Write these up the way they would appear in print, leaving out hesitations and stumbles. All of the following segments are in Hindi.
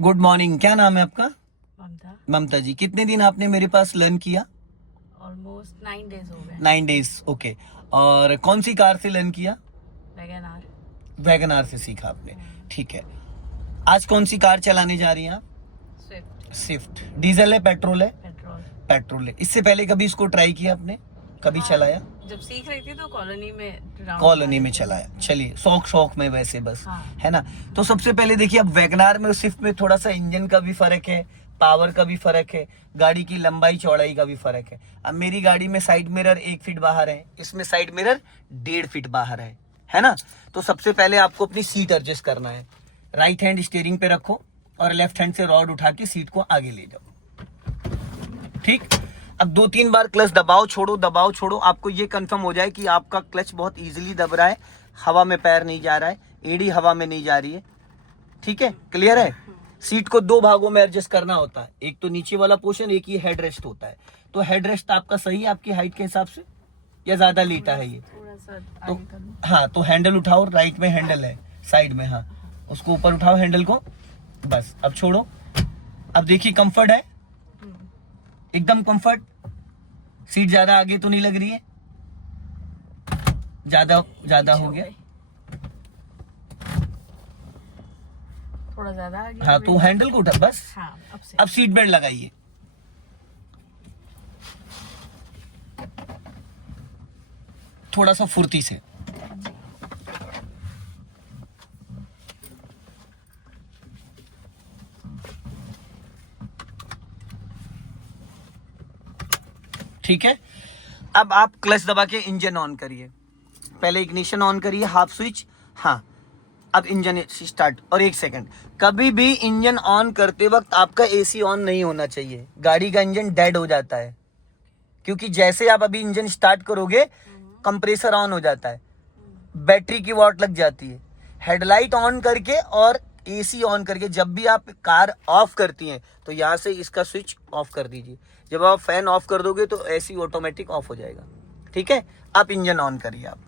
Good morning. क्या नाम है आपका? ममता। ममता जी, कितने दिन आपने मेरे पास लर्न किया? ऑलमोस्ट 9 डेज हो गए। 9 डेज, ओके। और कौन सी कार से लर्न किया? Wagon R. वैगन आर से सीखा आपने, ठीक है। आज कौन सी कार चलाने जा रही हैं आप? स्विफ्ट। स्विफ्ट। डीजल है, पेट्रोल है? पेट्रोल। पेट्रोल है। इससे पहले कभी इसको ट्राई किया आपने? कभी चलाया? जब सीख रही थी तो कॉलोनी में कॉलोनी में चलाया। चलिए, शौक में वैसे बस, हाँ। है ना। तो सबसे पहले देखिए, अब वैगनार में और स्विफ्ट में थोड़ा सा इंजन का भी फर्क है, पावर का भी फर्क है, गाड़ी की लंबाई चौड़ाई का भी फर्क है। अब मेरी गाड़ी में साइड मिरर 1 फीट बाहर है, इसमें साइड मिरर 1.5 फीट बाहर है ना। तो सबसे पहले आपको अपनी सीट एडजस्ट करना है। राइट हैंड स्टीयरिंग पे रखो और लेफ्ट हैंड से रॉड उठा के सीट को आगे ले जाओ, ठीक। अब 2-3 बार क्लच दबाओ छोड़ो, आपको ये कंफर्म हो जाए कि आपका क्लच बहुत इजीली दब रहा है, हवा में पैर नहीं जा रहा है, एड़ी हवा में नहीं जा रही है, ठीक है, क्लियर है। सीट को 2 भागों में एडजस्ट करना होता है, एक तो नीचे वाला पोर्शन, एक ये हेड रेस्ट होता है। तो हेड रेस्ट आपका सही है आपकी हाइट के हिसाब से या ज्यादा लीटा है ये? थोड़ा सा तो आगे कर लूं। हाँ, तो हैंडल उठाओ, राइट में हैंडल है, साइड में, हाँ, उसको ऊपर उठाओ हैंडल को, बस। अब छोड़ो। अब देखिए, कंफर्ट है एकदम कंफर्ट। सीट ज्यादा आगे तो नहीं लग रही है? ज्यादा हो गया? थोड़ा ज्यादा आगे। हाँ, तो हैंडल को उठा, बस। हाँ, अब से। अब सीट बेल्ट लगाइए। थोड़ा सा फुर्ती से। ठीक है। अब आप क्लच दबा के इंजन ऑन करिए। पहले इग्निशन ऑन करिए, हाफ स्विच, हाँ। अब इंजन स्टार्ट। और 1 सेकंड, कभी भी इंजन ऑन करते वक्त आपका एसी ऑन नहीं होना चाहिए। गाड़ी का इंजन डेड हो जाता है, क्योंकि जैसे आप अभी इंजन स्टार्ट करोगे कंप्रेसर ऑन हो जाता है, बैटरी की वाट लग जाती है। हेडलाइट ऑन करके और एसी ऑन करके जब भी आप कार ऑफ करती हैं तो यहाँ से इसका स्विच ऑफ कर दीजिए। जब आप फैन ऑफ कर दोगे तो एसी ऑटोमेटिक ऑफ हो जाएगा, ठीक है। आप इंजन ऑन करिए। आप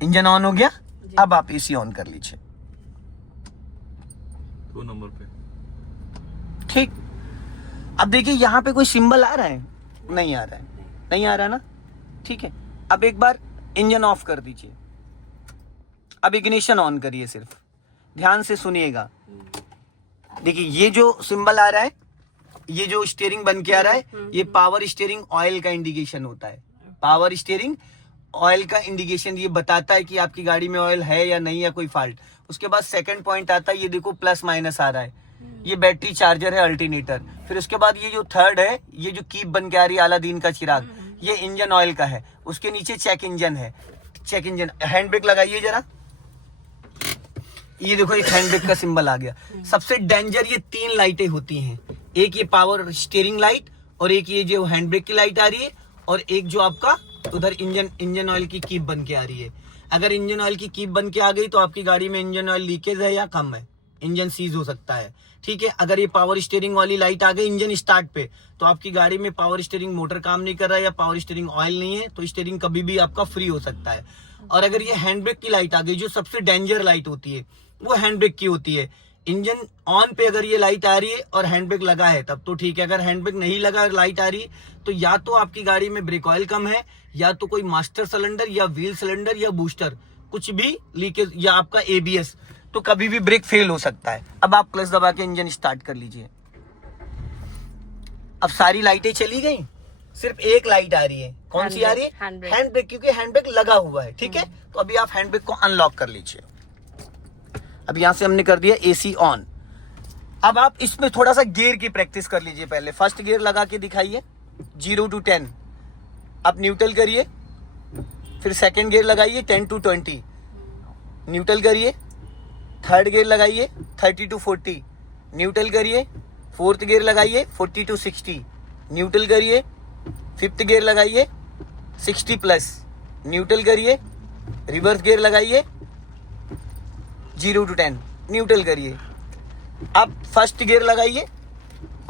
इंजन ऑन हो गया, अब आप एसी ऑन कर लीजिए। 2 नंबर पे, ठीक। अब देखिए, यहाँ पे कोई सिंबल आ रहा है? नहीं आ रहा है, नहीं आ रहा ना, ठीक है। अब एक बार इंजन ऑफ कर दीजिए। अब इग्निशन ऑन करिए, सिर्फ ध्यान से सुनिएगा। देखिए, ये जो सिंबल आ रहा है, ये जो स्टीयरिंग बन के आ रहा है, ये पावर स्टीयरिंग ऑयल का इंडिकेशन होता है। पावर स्टीयरिंग ऑयल का इंडिकेशन ये बताता है कि आपकी गाड़ी में ऑयल है या नहीं, या कोई फॉल्ट। उसके बाद सेकंड पॉइंट आता है, ये देखो प्लस माइनस आ रहा है, ये बैटरी चार्जर है, अल्टरनेटर। फिर उसके बाद ये जो थर्ड है, ये जो कीप बन के आ रही है अलादीन का चिराग, ये इंजन ऑयल का है। उसके नीचे चेक इंजन है, चेक इंजन। हैंड ब्रेक लगाइए जरा, ये देखो एक हैंड ब्रेक का सिंबल आ गया। सबसे डेंजर ये 3 लाइटें होती हैं, एक ये पावर स्टीयरिंग लाइट, और एक ये जो हैंड ब्रेक की लाइट आ रही है, और एक जो आपका उधर इंजन ऑयल की कीप बन के आ रही है। अगर इंजन ऑयल की कीप बन के आ गई तो आपकी गाड़ी में इंजन ऑयल लीकेज है या कम है, इंजन सीज हो सकता है, ठीक है। अगर ये पावर स्टीयरिंग वाली लाइट आ गई इंजन स्टार्ट पे, तो आपकी गाड़ी में पावर स्टीयरिंग मोटर काम नहीं कर रहा है या पावर स्टीयरिंग ऑयल नहीं है, तो स्टीयरिंग कभी भी आपका फ्री हो सकता है। और अगर ये हैंड ब्रेक की लाइट आ गई, जो सबसे डेंजर लाइट होती है वो हैंड ब्रेक की होती है। इंजन ऑन पे अगर ये लाइट आ रही है और हैंड ब्रेक लगा है तब तो ठीक है, अगर हैंड ब्रेक नहीं लगा और लाइट आ रही है तो या तो आपकी गाड़ी में ब्रेक ऑयल कम है, या तो कोई मास्टर सिलेंडर या व्हील सिलेंडर या बूस्टर कुछ भी लीकेज, या आपका एबीएस, तो कभी भी ब्रेक फेल हो सकता है। अब आप क्लच दबा के इंजन स्टार्ट कर लीजिए। अब सारी लाइटें चली गई, सिर्फ एक लाइट आ रही है। कौन सी आ रही है? हैंड ब्रेक, क्योंकि हैंड ब्रेक लगा हुआ है, ठीक है। तो अभी आप हैंड ब्रेक को अनलॉक कर लीजिए। अब यहां से हमने कर दिया एसी ऑन। अब आप इसमें थोड़ा सा गियर की प्रैक्टिस कर लीजिए। पहले फर्स्ट गियर लगा के दिखाइए, 0 to 10। अब न्यूट्रल करिए, फिर सेकंड गियर लगाइए 10 to 20, न्यूट्रल करिए। थर्ड गियर लगाइए 30 to 40, न्यूट्रल करिए। फोर्थ गियर लगाइए 40 to 60, न्यूट्रल करिए। फिफ्थ गियर लगाइए 60+, न्यूट्रल करिए। रिवर्स गियर लगाइए 0 to 10, न्यूट्रल करिए। अब फर्स्ट गियर लगाइए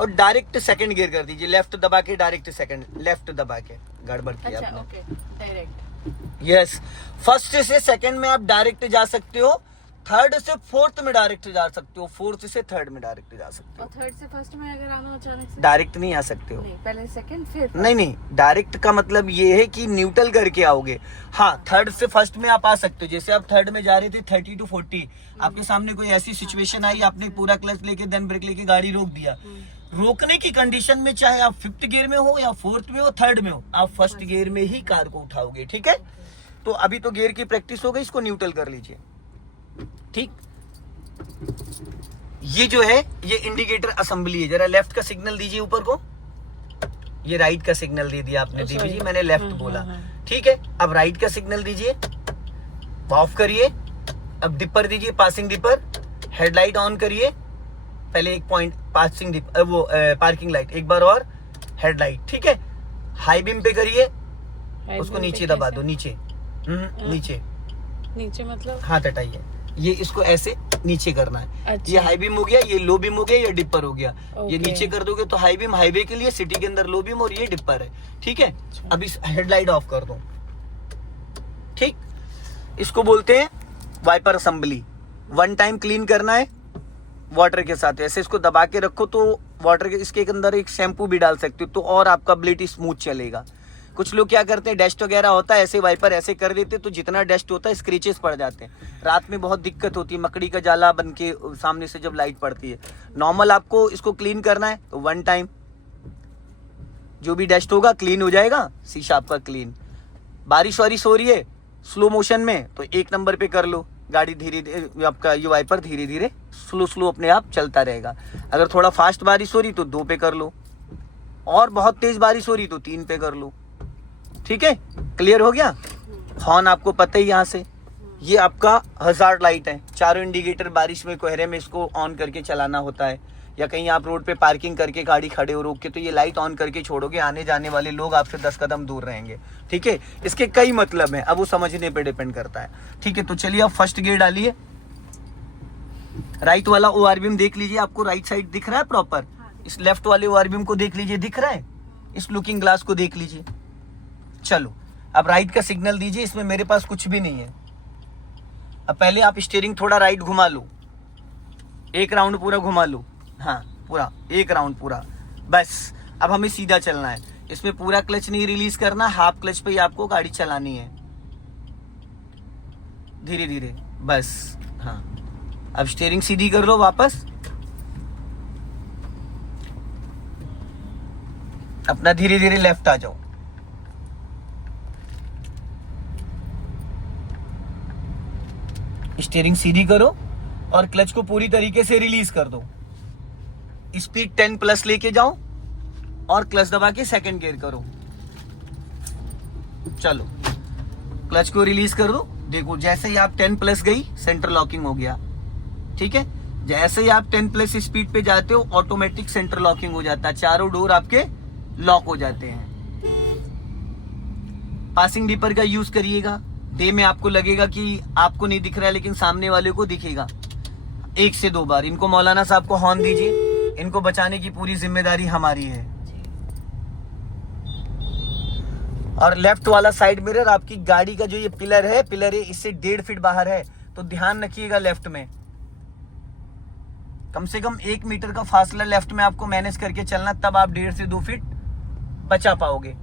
और डायरेक्ट सेकंड गियर कर दीजिए, लेफ्ट दबा के डायरेक्ट सेकंड, लेफ्ट दबा के। गड़बड़ किया अच्छा, आपने। Okay, direct. यस, फर्स्ट से सेकंड में आप डायरेक्ट जा सकते हो, थर्ड से फोर्थ में डायरेक्ट जा सकते हो, फोर्थ से थर्ड में डायरेक्ट जा सकते और थर्ड से फर्स्ट में अगर आना हो अचानक हो, से डायरेक्ट नहीं आ सकते हो। नहीं, पहले सेकंड फिर नहीं नहीं, डायरेक्ट का मतलब ये है कि न्यूट्रल करके आओगे। हाँ, थर्ड से फर्स्ट में आप आ सकते हो। जैसे आप थर्ड में जा रहे थे 30 to 40, आपके सामने कोई ऐसी सिचुएशन आई, आपने पूरा क्लच लेके देन ब्रेक लेके गाड़ी रोक दिया। रोकने की कंडीशन में चाहे आप 5th गियर में हो या 4th में हो, 3rd में हो, आप 1st गियर में ही कार को उठाओगे। ठीक है, तो अभी तो गियर की प्रैक्टिस हो गई, इसको न्यूट्रल कर लीजिए। ठीक, ये जो है ये इंडिकेटर असेंबली है। जरा लेफ्ट का सिग्नल दीजिए ऊपर को। ये राइट का सिग्नल दे दिया आपने, दीदी जी मैंने लेफ्ट बोला। ठीक है, अब राइट का सिग्नल दीजिए, ऑफ करिए। अब डिपर दीजिए, पासिंग डिपर। हेडलाइट ऑन करिए, पहले एक पॉइंट पासिंग डिपर, वो पार्किंग लाइट, एक बार और हेडलाइट। ठीक है, हाई बीम पे करिए, उसको नीचे दबा दो, नीचे नीचे नीचे मतलब हाथ हटाइए, ये इसको ऐसे नीचे करना है। अच्छा। ये हाई बीम हो गया, ये लो बीम हो गया, ये डिपर हो गया। ये ओके। नीचे कर दोगे तो हाई बीम हाईवे के लिए, सिटी के अंदर लो बीम, और ये डिपर है। ठीक है, अब इस हेडलाइट ऑफ कर दो। ठीक, इसको बोलते हैं वाइपर असेंबली। 1 टाइम क्लीन करना है वाटर के साथ, ऐसे इसको दबा के रखो तो वाटर के, इसके अंदर एक शैम्पू भी डाल सकते हो तो और आपका ब्लेड स्मूथ चलेगा। कुछ लोग क्या करते हैं, डस्ट वगैरह होता है, ऐसे वाइपर ऐसे कर देते तो जितना डस्ट होता है स्क्रेचेस पड़ जाते हैं। रात में बहुत दिक्कत होती है, मकड़ी का जाला बन के सामने से जब लाइट पड़ती है। नॉर्मल आपको इसको क्लीन करना है तो 1 टाइम जो भी डस्ट होगा क्लीन हो जाएगा, शीशा आपका क्लीन। बारिश वारिश हो रही है स्लो मोशन में तो 1 नंबर पे कर लो, गाड़ी धीरे धीरे, आपका ये वाइपर धीरे धीरे स्लो अपने आप चलता रहेगा। अगर थोड़ा फास्ट बारिश हो रही तो 2 पे कर लो, और बहुत तेज बारिश हो रही तो 3 पे कर लो। ठीक है, क्लियर हो गया। हॉर्न आपको पता ही, यहाँ से ये आपका हजार्ड लाइट है, चारों इंडिकेटर बारिश में कोहरे में इसको ऑन करके चलाना होता है। या कहीं आप रोड पे पार्किंग करके गाड़ी खड़े हो रोक के तो ये लाइट ऑन करके छोड़ोगे, आने जाने वाले लोग आपसे 10 कदम दूर रहेंगे। ठीक है, इसके कई मतलब हैं, अब वो समझने पे डिपेंड करता है। ठीक है, तो चलिए आप फर्स्ट गियर डालिए। राइट वाला ओआरबीएम देख लीजिए, आपको राइट साइड दिख रहा है प्रॉपर। इस लेफ्ट वाले ओआरबीएम को देख लीजिए, दिख रहा है। इस लुकिंग ग्लास को देख लीजिए। चलो, अब राइट का सिग्नल दीजिए। इसमें मेरे पास कुछ भी नहीं है। अब पहले आप स्टीयरिंग थोड़ा राइट घुमा लो, 1 राउंड पूरा घुमा लो। हाँ, पूरा 1 राउंड पूरा, बस। अब हमें सीधा चलना है, इसमें पूरा क्लच नहीं रिलीज करना, हाफ क्लच पे ही आपको गाड़ी चलानी है, धीरे धीरे, बस। हाँ, अब स्टीयरिंग सीधी कर लो वापस, अपना धीरे धीरे लेफ्ट आ जाओ। स्टीयरिंग सीधी करो और क्लच को पूरी तरीके से रिलीज कर दो। स्पीड 10 प्लस लेके जाओ और क्लच दबा के सेकंड गियर करो। चलो, क्लच को रिलीज कर दो। देखो, जैसे ही आप 10 प्लस गई, सेंटर लॉकिंग हो गया। ठीक है, जैसे ही आप 10 प्लस स्पीड पे जाते हो ऑटोमेटिक सेंटर लॉकिंग हो जाता है, चारों डोर आपके लॉक हो जाते हैं। पासिंग डिपर का यूज करिएगा। डे में आपको लगेगा कि आपको नहीं दिख रहा है लेकिन सामने वाले को दिखेगा। 1 से 2 बार इनको मौलाना साहब को हॉर्न दीजिए, इनको बचाने की पूरी जिम्मेदारी हमारी है। और लेफ्ट वाला साइड मिरर, आपकी गाड़ी का जो ये पिलर है इससे 1.5 फीट बाहर है, तो ध्यान रखिएगा लेफ्ट में। कम से कम 1 मीटर का फासला लेफ्ट में आपको मैनेज करके चलना, तब आप 1.5 से 2 फीट बचा पाओगे।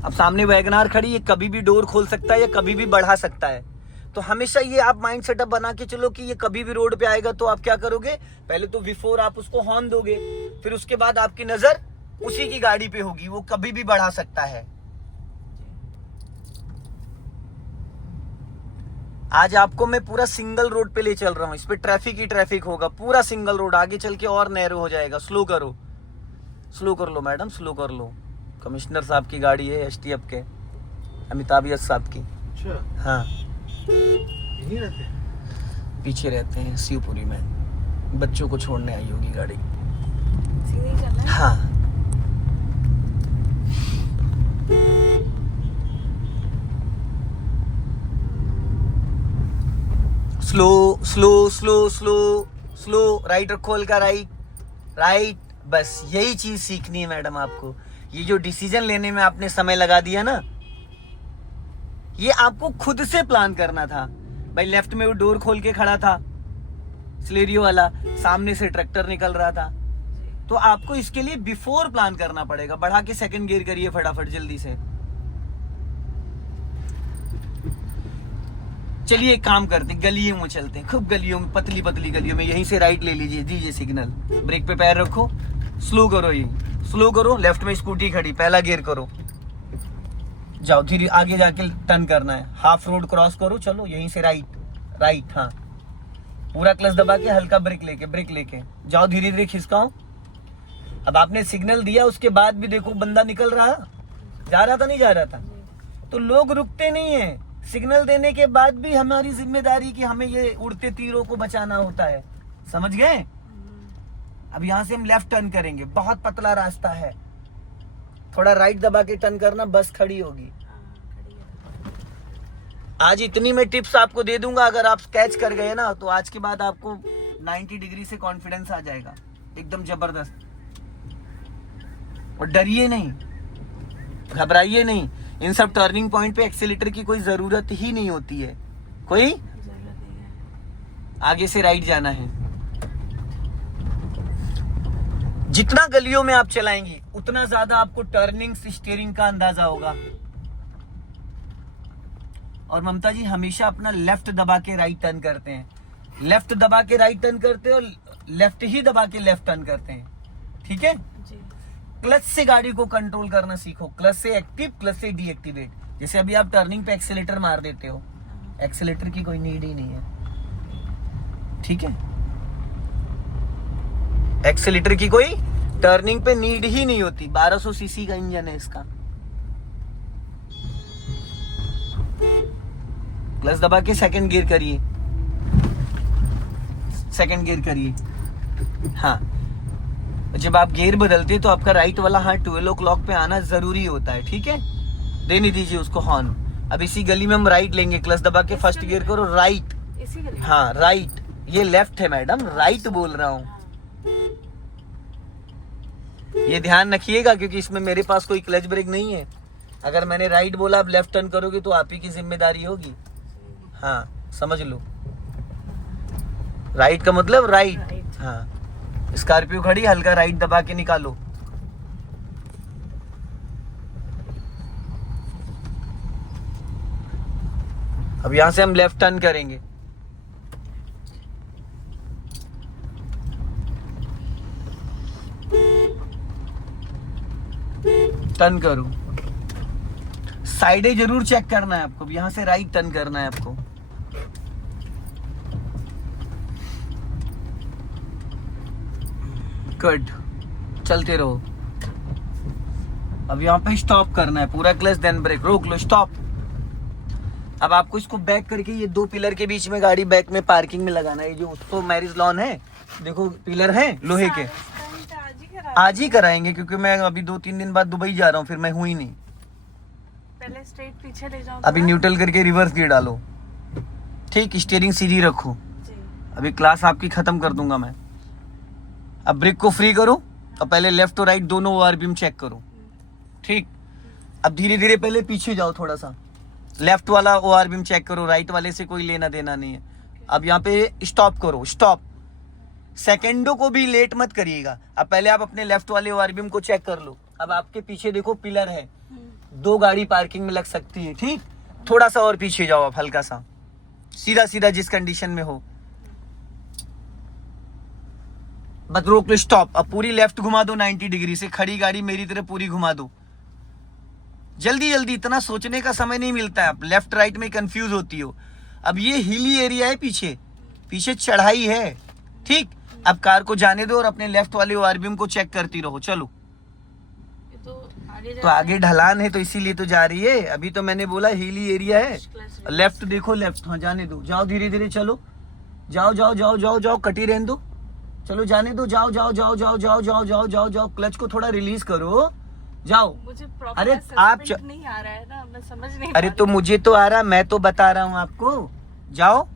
अब सामने वैगनार खड़ी है, कभी भी डोर खोल सकता है या कभी भी बढ़ा सकता है, तो हमेशा ये आप माइंड सेटअप बना के चलो कि ये कभी भी रोड पे आएगा तो आप क्या करोगे, पहले तो बिफोर आप उसको हॉर्न दोगे, फिर उसके बाद आपकी नजर उसी की गाड़ी पे होगी, वो कभी भी बढ़ा सकता है। आज आपको मैं पूरा सिंगल रोड पे ले चल रहा हूँ, इस पे ट्रैफिक ही ट्रैफिक होगा, पूरा सिंगल रोड, आगे चल के और नैरो हो जाएगा। स्लो करो, स्लो कर लो मैडम, स्लो कर लो। कमिश्नर साहब की गाड़ी है, एसटीएफ के, अमिताभ यश साहब की। अच्छा, हाँ, यहीं रहते हैं? पीछे रहते हैं शिवपुरी में, बच्चों को छोड़ने आई होगी गाड़ी। सीधे चलना है। हाँ, slow slow slow slow slow, right रखो हल्का, राइट राइट, बस यही चीज सीखनी है मैडम आपको। ये जो डिसीजन लेने में आपने समय लगा दिया ना, ये आपको खुद से प्लान करना था भाई। लेफ्ट में वो डोर खोल के खड़ा था स्लेरियो वाला, सामने से ट्रैक्टर निकल रहा था, तो आपको इसके लिए बिफोर प्लान करना पड़ेगा। बढ़ा के सेकंड गियर करिए फटाफट जल्दी से। चलिए एक काम करते हैं, गलियों में चलते हैं, खूब गलियों में, पतली पतली गलियों में। यहीं से राइट ले लीजिए, दीजिए सिग्नल, ब्रेक पे पैर रखो, स्लो करो, ये स्लो करो। लेफ्ट में स्कूटी खड़ी, पहला गियर करो, जाओ धीरे आगे जाके टर्न करना है। हाफ रोड क्रॉस करो, चलो यहीं से राइट राइट, हाँ पूरा क्लच दबा के हल्का ब्रेक लेके जाओ, धीरे धीरे खिसकाओ। अब आपने सिग्नल दिया, उसके बाद भी देखो बंदा निकल रहा, जा रहा था नहीं जा रहा था। तो लोग रुकते नहीं है, सिग्नल देने के बाद भी हमारी जिम्मेदारी कि हमें ये उड़ते तीरों को बचाना होता है, समझ गए। अब यहाँ से हम लेफ्ट टर्न करेंगे, बहुत पतला रास्ता है, थोड़ा राइट दबा के टर्न करना, बस खड़ी होगी। आज इतनी मैं टिप्स आपको दे दूंगा, अगर आप कैच कर गए ना तो आज के बाद आपको 90 डिग्री से कॉन्फिडेंस आ जाएगा, एकदम जबरदस्त। और डरिए नहीं, घबराइए नहीं, इन सब टर्निंग पॉइंट पे एक्सीलेटर की कोई जरूरत ही नहीं होती है, कोई आगे से राइट जाना है। जितना गलियों में आप चलाएंगे उतना ज्यादा आपको टर्निंग स्टीयरिंग का अंदाजा होगा। और ममता जी हमेशा अपना लेफ्ट दबा के राइट टर्न करते हैं, लेफ्ट दबा के राइट टर्न करते हैं और लेफ्ट ही दबा के लेफ्ट टर्न करते हैं, ठीक है। क्लच से गाड़ी को कंट्रोल करना सीखो, क्लच से एक्टिव, क्लच से डीएक्टिवेट। जैसे अभी आप टर्निंग पे एक्सीलेटर मार देते हो, एक्सीलेटर की कोई नीड ही नहीं है, ठीक है। एक्सीलेटर की कोई टर्निंग पे नीड ही नहीं होती। 1200 सीसी का इंजन है इसका। क्लच दबा के सेकंड गियर करिए, सेकंड गियर करिए, हाँ। जब आप गियर बदलते तो आपका राइट वाला हाथ 12 o'clock पे आना जरूरी होता है, ठीक है। देने दीजिए उसको हॉर्न। अब इसी गली में हम राइट लेंगे, क्लच दबा के फर्स्ट गियर करो, राइट, इसी गली? हाँ राइट, ये लेफ्ट है मैडम, राइट बोल रहा हूँ। ये ध्यान रखिएगा क्योंकि इसमें मेरे पास कोई क्लच ब्रेक नहीं है। अगर मैंने राइट बोला आप लेफ्ट टर्न करोगे तो आप ही की जिम्मेदारी होगी, हाँ समझ लो। राइट का मतलब राइट, हाँ। स्कॉर्पियो खड़ी, हल्का राइट दबा के निकालो। अब यहां से हम लेफ्ट टर्न करेंगे, टर्न करो। साइडें जरूर चेक करना है आपको, यहां से राइट टर्न करना है आपको। गुड, चलते रहो। अब यहाँ पे स्टॉप करना है, पूरा क्लच देन ब्रेक, रोक लो, स्टॉप। अब आपको इसको बैक करके ये दो पिलर के बीच में गाड़ी बैक में पार्किंग में लगाना है। जो तो मैरिज लॉन है, देखो पिलर है लोहे के, आज ही कराएंगे क्योंकि मैं अभी 2-3 दिन बाद दुबई जा रहा हूँ, फिर मैं हुई नहीं। पहले स्ट्रेट पीछे ले जाओ, अभी न्यूट्रल करके रिवर्स गियर डालो, ठीक। स्टीयरिंग सीधी रखो, अभी क्लास आपकी खत्म कर दूंगा मैं। अब ब्रेक को फ्री करो और पहले लेफ्ट और राइट दोनों ओआरपीएम चेक करो, ठीक। अब धीरे धीरे पहले पीछे जाओ थोड़ा सा, लेफ्ट वाला ओआरपीएम चेक करो, राइट वाले से कोई लेना देना नहीं है। अब यहाँ पे स्टॉप करो, स्टॉप। सेकंडों को भी लेट मत करिएगा। अब पहले आप अपने लेफ्ट वाले ओआरपीएम को चेक कर लो। अब आपके पीछे देखो पिलर है, 2 गाड़ी पार्किंग में लग सकती है, ठीक। थोड़ा सा और पीछे जाओ आप, हल्का सा, सीधा सीधा जिस कंडीशन में हो, बस रोक लो, स्टॉप। अब पूरी लेफ्ट घुमा दो 90 डिग्री से, खड़ी गाड़ी मेरी तरह पूरी घुमा दो, जल्दी जल्दी, इतना सोचने का समय नहीं मिलता है। आप लेफ्ट राइट में कंफ्यूज होती हो। अब ये हिली एरिया है, पीछे पीछे चढ़ाई है, ठीक। अब कार को जाने दो और अपने लेफ्ट वाले ओआरपीएम को चेक करती रहो, चलो। तो आगे ढलान है तो इसीलिए तो जा रही है। अभी तो मैंने बोला हिली एरिया है, लेफ्ट देखो, लेफ्ट, हाँ जाने दो, जाओ धीरे धीरे चलो, जाओ जाओ जाओ जाओ जाओ, कटी रहने दो, चलो जाने दो, जाओ जाओ जाओ जाओ जाओ जाओ जाओ जाओ जाओ, क्लच को थोड़ा रिलीज करो, जाओ। मुझे अरे आप नहीं आ रहा है ना, मैं समझ नहीं। अरे तो मुझे तो आ रहा, मैं तो बता रहा हूँ आपको। जाओ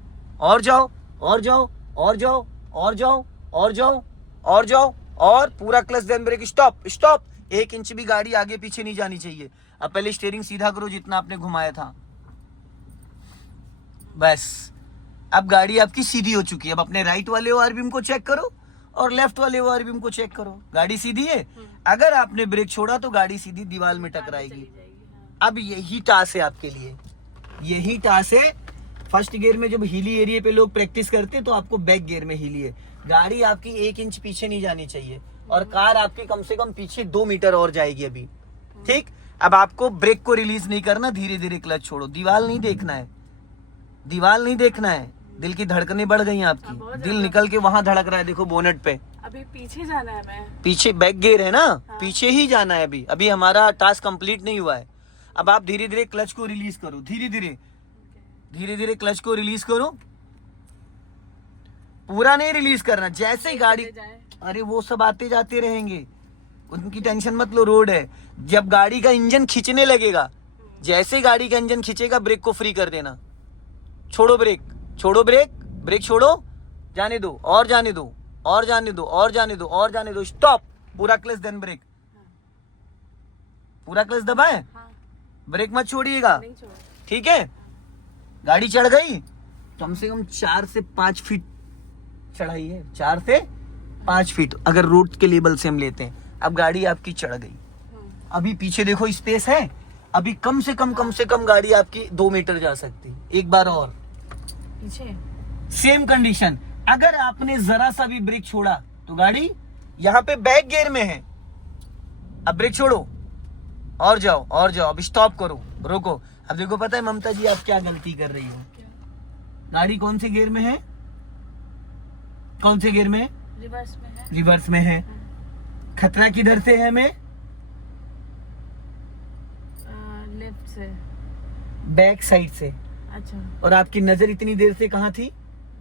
और जाओ और जाओ और जाओ और जाओ और जाओ और जाओ, और पूरा clutch then brake, stop stop. 1 inch भी गाड़ी आगे पीछे नहीं जानी चाहिए। अब पहले स्टीयरिंग सीधा करो जितना आपने घुमाया था, बस अब गाड़ी आपकी सीधी हो चुकी है। अब अपने राइट वाले ओआरबीएम को चेक करो और लेफ्ट वाले ओआरबीएम को चेक करो। गाड़ी सीधी है। अगर आपने ब्रेक छोड़ा तो गाड़ी सीधी दीवार में टकराएगी। चली जाएगी, हाँ। अब यही टास्क है आपके लिए, यही टास्क है। फर्स्ट गियर में जब हिली एरिया पे लोग प्रैक्टिस करते हैं तो आपको बैक गियर में हिली है। गाड़ी आपकी 1 इंच पीछे नहीं जानी चाहिए और कार आपकी कम से कम पीछे 2 मीटर और जाएगी अभी। ठीक, अब आपको ब्रेक को रिलीज नहीं करना, धीरे धीरे क्लच छोड़ो। दीवार नहीं देखना है, दीवार नहीं देखना है। दिल की धड़कनें बढ़ गई हैं हाँ, आपकी, बहुत दिल ज्यादा। निकल के वहां धड़क रहा है। देखो बोनट पे अभी पीछे जाना है मैं। पीछे बैक गियर है ना, हाँ। पीछे ही जाना है। अभी अभी हमारा टास्क कंप्लीट नहीं हुआ है। अब आप धीरे धीरे क्लच को रिलीज करो, धीरे धीरे धीरे धीरे क्लच को रिलीज करो। पूरा नहीं रिलीज करना। जैसे ही गाड़ी, चले जाए। अरे वो सब आते जाते रहेंगे, उनकी टेंशन मत लो। रोड है। जब गाड़ी का इंजन खींचने लगेगा, जैसे ही गाड़ी का इंजन खींचेगा ब्रेक को फ्री कर देना। छोड़ो ब्रेक, छोड़ो ब्रेक, ब्रेक छोड़ो, जाने दो और जाने दो और जाने दो और जाने दो और जाने दो। स्टॉप। पूरा क्लच देन ब्रेक, पूरा क्लच दबाए, हाँ, ब्रेक मत छोड़िएगा। नहीं छोड़। ठीक है। गाड़ी चढ़ गई, कम से कम 4 से 5 फीट चढ़ाई है, 4 से 5 फीट अगर रोड के लेवल से हम लेते हैं। अब गाड़ी आपकी चढ़ गई। अभी पीछे देखो स्पेस है, अभी कम से कम गाड़ी आपकी 2 मीटर जा सकती है। एक बार और पीछे सेम कंडीशन। अगर आपने जरा सा भी ब्रेक छोड़ा तो गाड़ी यहाँ पे बैक गियर में है। अब ब्रेक छोड़ो और जाओ और जाओ। अब स्टॉप करो, रोको। अब देखो पता है ममता जी आप क्या गलती कर रही हो। गाड़ी कौन से गियर में है, कौन से गियर में है? रिवर्स में है। रिवर्स में है। खतरा किधर से है हमें? लेफ्ट से। बैक साइड से। अच्छा, और आपकी नजर इतनी देर से कहाँ थी?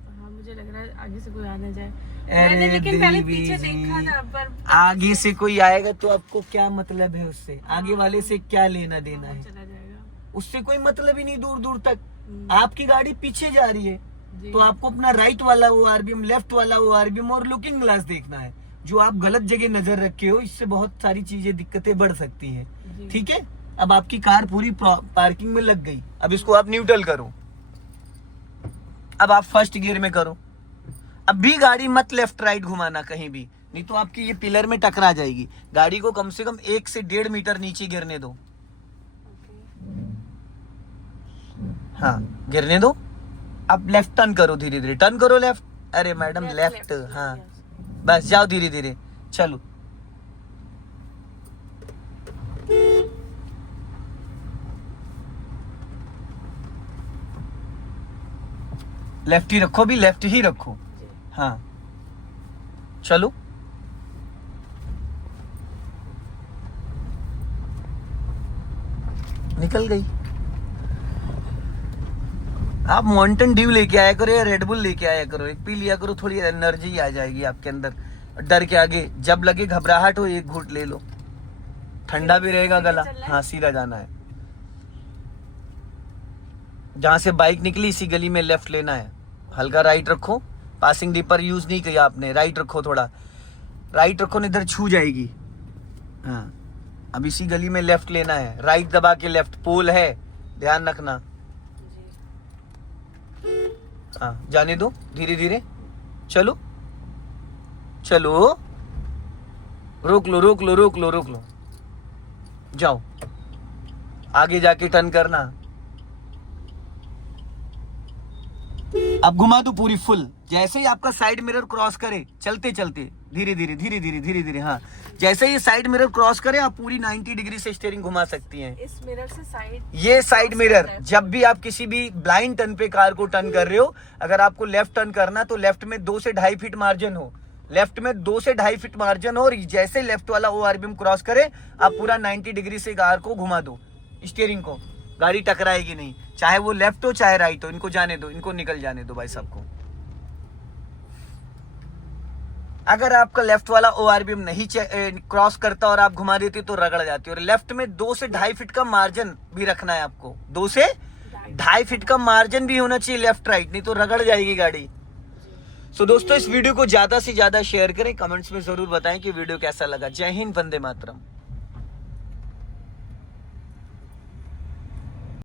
हाँ मुझे लग रहा है आगे से कोई आने जाए। अरे मैंने लेकिन पहले देवी पीछे जी, देखा था पर आगे से कोई आएगा तो आपको क्या मतलब है उससे? आगे वाले से क्या लेना देना है? चला जाएगा। उससे कोई मतलब ही नहीं दूर दूर तक। हम्म। आपकी गाड़ी पीछे जा रही है जी। तो आपको अपना राइट वाला ओआरबीएम, लेफ्ट वाला ओआरबीएम और लुकिंग ग्लास देखना है। जो आप गलत जगह नजर रखे हो, इससे बहुत सारी चीजें दिक्कतें बढ़ सकती हैं। जी। ठीक है। अब आपकी कार पूरी पार्किंग में लग गई। अब इसको आप न्यूट्रल करो। अब आप फर्स्ट गियर में करो। अब भी गाड़ी मत लेफ्ट राइट घुमाना कहीं भी, नहीं तो आपकी ये पिलर में टकरा जाएगी। गाड़ी को कम से कम 1 से 1.5 मीटर नीचे गिरने दो। हाँ गिरने दो। अब लेफ्ट टर्न करो, धीरे धीरे टर्न करो लेफ्ट। अरे मैडम लेफ्ट, हाँ बस जाओ धीरे धीरे। चलो लेफ्ट ही रखो, भी लेफ्ट ही रखो। हाँ चलो। निकल गई। आप माउंटेन ड्यू लेके आया करो या रेडबुल लेके आया करो, एक पी लिया करो, थोड़ी एनर्जी आ जाएगी आपके अंदर। डर के आगे जब लगे घबराहट हो, एक घूंट ले लो, ठंडा भी रहेगा गला। हाँ सीधा जाना है। जहां से बाइक निकली इसी गली में लेफ्ट लेना है। हल्का राइट रखो, पासिंग डीपर यूज नहीं किया आपने, राइट रखो, थोड़ा राइट रखो, नहीं इधर छू जाएगी। हाँ अब इसी गली में लेफ्ट लेना है, राइट दबा के लेफ्ट। पोल है, ध्यान रखना। हाँ जाने दो धीरे धीरे। चलो चलो, रोक लो रोक लो रोक लो रोक लो, जाओ आगे जाके टर्न करना। अब घुमा दो पूरी फुल। जैसे ही आपका साइड मिरर क्रॉस करे, चलते चलते धीरे धीरे धीरे धीरे धीरे धीरे, हाँ जैसे ही साइड मिरर क्रॉस करे आप पूरी 90 डिग्री से स्टीयरिंग घुमा सकती हैं। इस मिरर से साइड, ये साइड मिरर, जब भी आप किसी भी ब्लाइंड टर्न पे कार को टर्न कर रहे हो, अगर आपको लेफ्ट टर्न करना तो लेफ्ट में 2 से 2.5 फीट मार्जिन हो, लेफ्ट में 2 से 2.5 फीट मार्जिन हो। और जैसे लेफ्ट वाला ओआरबीएम क्रॉस करे आप पूरा 90 डिग्री से कार को घुमा दो, स्टीयरिंग को। गाड़ी टकराएगी नहीं, चाहे वो लेफ्ट हो चाहे राइट हो। इनको जाने दो, इनको निकल जाने दो भाई सबको। अगर आपका लेफ्ट वाला ओआरबीएम नहीं क्रॉस करता और आप घुमा देते तो रगड़ जाती है। और लेफ्ट में 2 से 2.5 फीट का मार्जिन भी रखना है आपको, 2 से 2.5 फीट का मार्जिन भी होना चाहिए लेफ्ट राइट, नहीं तो रगड़ जाएगी गाड़ी। सो दोस्तों इस वीडियो को ज्यादा से ज्यादा शेयर करें, कमेंट्स में जरूर बताएं कि वीडियो कैसा लगा। जय हिंद, वंदे मातरम।